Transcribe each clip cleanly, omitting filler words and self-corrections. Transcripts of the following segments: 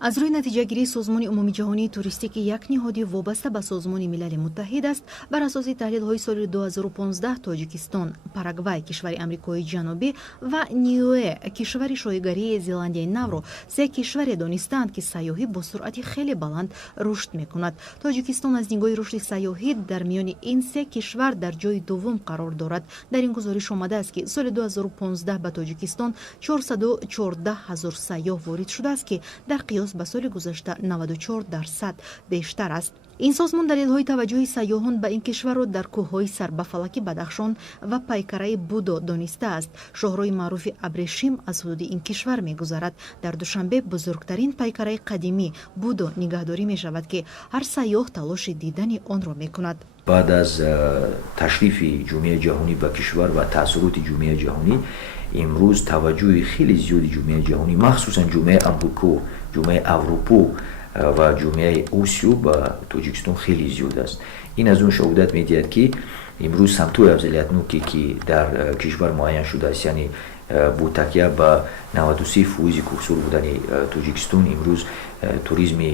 аз рӯи натиҷагирии созмони умумии ҷаҳонии туристӣ ки як ниҳоди вобаста ба созмони милали муттаҳид аст, бар асоси таҳлилҳои соли 2015 тоҷикистон, парагвай кишвари амрикои ҷанубӣ ва ниуэ кишвари шоҳигарии зеландияи навро се кишваре донистаанд ки сайёҳӣ бо суръати хеле баланд рушд мекунад. тоҷикистон аз нигоҳи рушди сайёҳӣ дар миёни ин се кишвар дар ҷойи дуввум қарор дорад. дар ин гузориш омадааст ки соли 2015 ба тоҷикистон 414 000 сайёҳ ворид шудааст ки дар қиёс ба соли гузашта 94% бештар аст. ин созмон далелҳои таваҷҷӯҳи сайёҳон ба ин кишварро дар кӯҳҳои сарбафалаки Бадахшон ва пайкараи Будо донистааст. шоҳрои маъруфи Абрешим аз ҳудуди ин кишвар мегузарад. дар душанбе бузургтарин пайкараи қадимӣ Будо нигаҳдорӣ мешавад ки ҳар сайёҳ талоши дидани онро мекунад. баъд аз ташрифи ҷумъияи ҷаҳонӣ ба кишвар ва таъссуроти ҷумъияи ҷаҳонӣ, имрӯз таваҷҷӯҳи хеле зиёди ҷумъияи ҷаҳонӣ, махсусан ҷумъияи Амрико, ҷумъияи Аврупо ва ҷумъияи Осиё ба Тоҷикистон хеле зиёд аст. ин аз он шаҳодат медиҳад ки имрӯз самтҳои афзалиятноке ки дар кишвар муайян шудааст, яъне бо такя ба 93% кӯҳсор будани Тоҷикистон, имрӯз туризми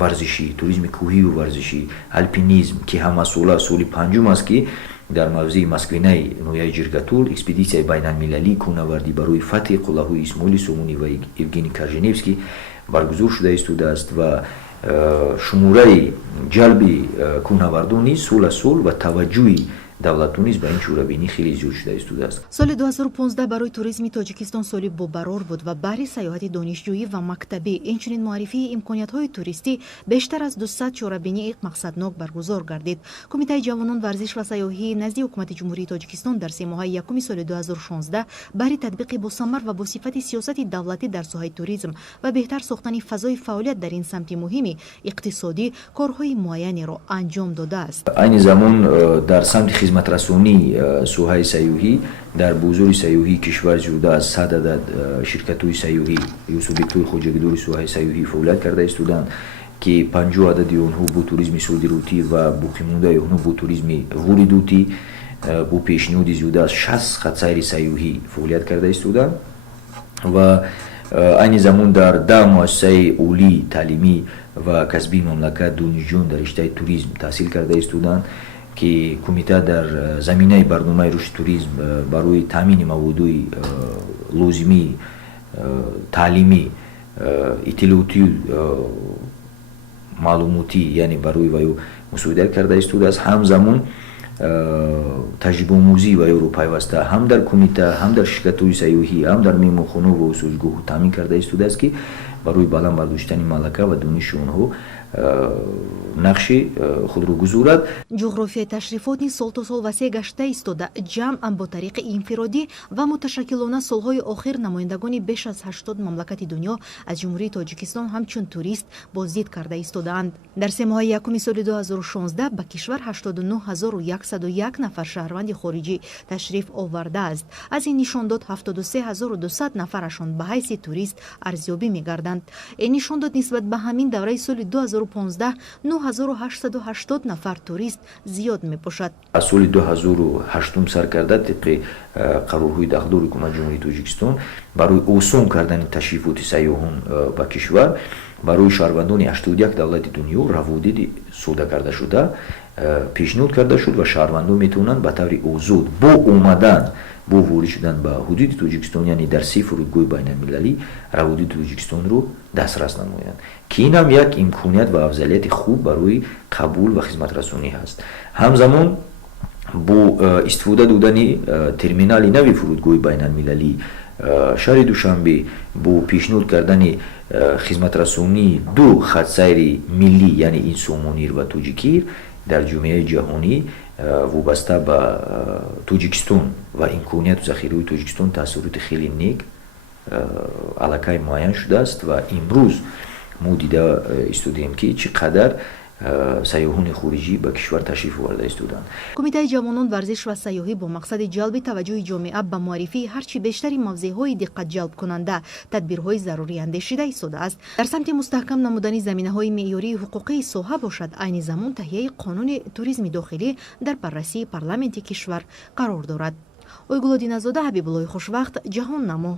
варзишӣ, туризми кӯҳию варзишӣ, альпинизм ки ҳамасола соли панҷум аст ки дар мавзеи Москвинаи ноҳияи Ҷиргатул экспедитсияи байналмилалии кӯҳнавардӣ барои фатҳи қулъаҳои Исмоили Сомонӣ ва Евгений Корженевский баргузор шуда истодааст ва шумораи ҷалби кӯҳнавардон низ сол аз сол ва таваҷҷӯҳи давлатон низ ба ин чорабинӣ хеле зиёд шуда истодааст. соли 2015 барои туризми Тоҷикистон соли бобарор буд ва баҳри сайёҳати донишҷӯӣ ва мактабӣ, инчунин муаррифии имкониятҳои туристӣ бештар аз 200 чорабинии мақсаднок баргузор гардид. Кумитаи ҷавонон, варзиш ва сайёҳӣ назди ҳукумати ҷумҳурии Тоҷикистон дар се моҳаи якуми соли 2016 баҳри татбиқи босамар ва босифати сиёсати давлатӣ дар соҳаи туризм ва беҳтар сохтани фазои фаъолият дар ин самти муҳими иқтисодӣ корҳои муайянеро анҷом додааст. айни замон дар самти хизматрасонии соҳаи сайёҳӣ дар бозори сайёҳии кишвар зиёда аз 100 адад ширкатҳои сайёҳӣ ё субъектҳои хоҷагидори соҳаи сайёҳӣ фаъолият карда истоданд ки 50 адади онҳо бо туризми содиротӣ ва боқимондаи онҳо бо туризми воридотӣ бо пешниҳоди зиёда аз 60 хатсайри сайёҳӣ фаъолият карда истоданд ва айни замон дар 10 муассисаи олии таълимӣ ва касбии мамлакат донишҷӯён дар риштаи туризм таҳсил карда истоданд ки кумита дар заминаи барномаи рушди туризм барои таъмини маводҳои лозимии таълимӣ, иттилоотию маълумотӣ, яъне барои ваё мусоидат карда истодааст. ҳамзамон таҷрибаомӯзӣ ва ёро пайваста ҳам дар кумита, ҳам дар ширкатҳои сайёҳӣ, ҳам дар меҳмонхонаҳо ва осоишгоҳҳо таъмин карда истодааст ки барои баланд бардоштани малака ва дониши онҳо нақши худро гузорад. ҷуғрофияи ташрифот низ сол то сол васеъ гашта истода, ҷамъан бо тариқи инфиродӣ ва муташаккилона солҳои охир намояндагони беш аз 80 мамлакати дунё аз ҷумҳурии Тоҷикистон ҳамчун турист боздид карда истодаанд. дар се моҳаи якуми соли 2016 ба кишвар 89 101 нафар шаҳрванди хориҷӣ ташриф овардааст. аз ин нишондод 73 200 нафарашон ба ҳайси турист арзёбӣ мегарданд. ин нишондод нисбат ба ҳамин давраи соли 2015 9880 нафар турист зиёд мебошад. аз соли 2008 сар карда тибқи қарорҳои дахдори ҳукумати ҷумҳурии Тоҷикистон барои осон кардани ташрифоти сайёҳон ба кишвар барои шаҳрвандони 81 давлати дунё раводиди сода карда шуда пешниҳод карда шуд ва шаҳрвандон метавонанд ба таври озод бо омадан бо ворид шудан ба ҳудуди Тоҷикистон, яъне дар се фурудгоҳи байналмилалӣ раводиди Тоҷикистонро дастрас намоянд, ки ин ҳам як имконият ва афзалияти хуб барои қабул ва хизматрасонӣ ҳаст. ҳамзамон бо истифода додани терминали нави фурудгоҳи байналмилалӣ шаҳри Душанбе бо пешниҳод кардани хизматрасонии 2 хатсайри миллӣ, яъне Инсомонир ва Тоҷикир дар ҷумъияи ҷаҳонӣ вобаста ба Тоҷикистон ва имконияту захираҳои Тоҷикистон таъссуроти хеле нек аллакай муайян шудааст ва имрӯз мо дида истодаем ки чӣ қадар сайёҳони хориҷӣ ба кишвар ташриф оварда истоданд. Кумитаи ҷавонон, варзиш ва сайёҳӣ бо мақсади ҷалби таваҷҷӯҳи ҷомеа ба муаррифии ҳарчи бештари мавзеъҳои диққатҷалбкунанда тадбирҳои зарурӣ андешида истодааст. дар самти мустаҳкам намудани заминаҳои меъёрии ҳуқуқии соҳа бошад, айни замон таҳияи қонуни туризми дохилӣ дар баррасии парламенти кишвар қарор дорад. Ойгулодиназода, Ҳабибуллои Хушвақт, Ҷаҳоннамо.